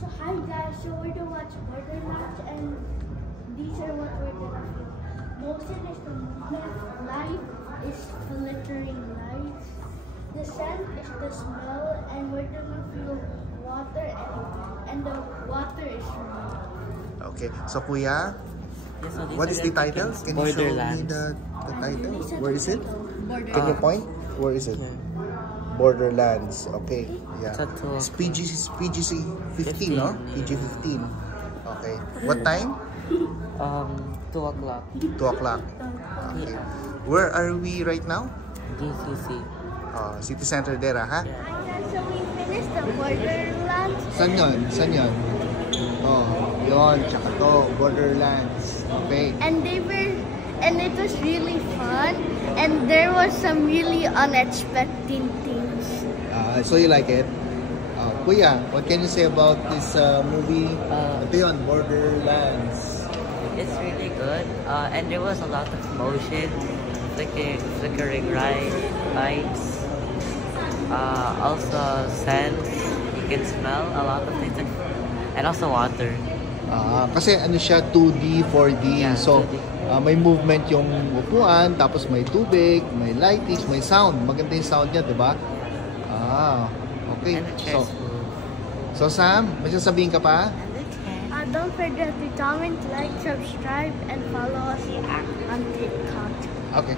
So hi guys, so we're gonna watch Borderlands and these are what we're gonna feel. Motion is the movement, light is flickering lights, the scent is the smell, and we're gonna feel water and the water is red. Okay, so Kuya, Yes, so what is the title? Can you show me the title? Where is it? Can you point? Where is it? Borderlands. Okay. Yeah. It's PG 15, no? PG 15. Okay. What time? 2 o'clock. 2 o'clock. Okay. Where are we right now? GCC. City Center there, ha? Hi guys, so we finished the Borderlands. Saan yun? Saan yun? Oh, yun. Tsaka to. Borderlands. Okay. And it was really fun and there was some really unexpected things. So you like it? Kuya, what can you say about this movie? Ito yun, Borderlands. It's really good. And there was a lot of motion, flickering lights. Also scents. You can smell a lot of things. And also water. Kasi ano siya, 2D, 4D. Yeah, so, 2D. May movement yung upuan, tapos may tubig, may lighting, may sound. Maganda yung sound niya, di ba? Okay. And the chairs move. So Sam, may sasabihin ka pa? Don't forget to comment, like, subscribe, and follow us on TikTok. Okay.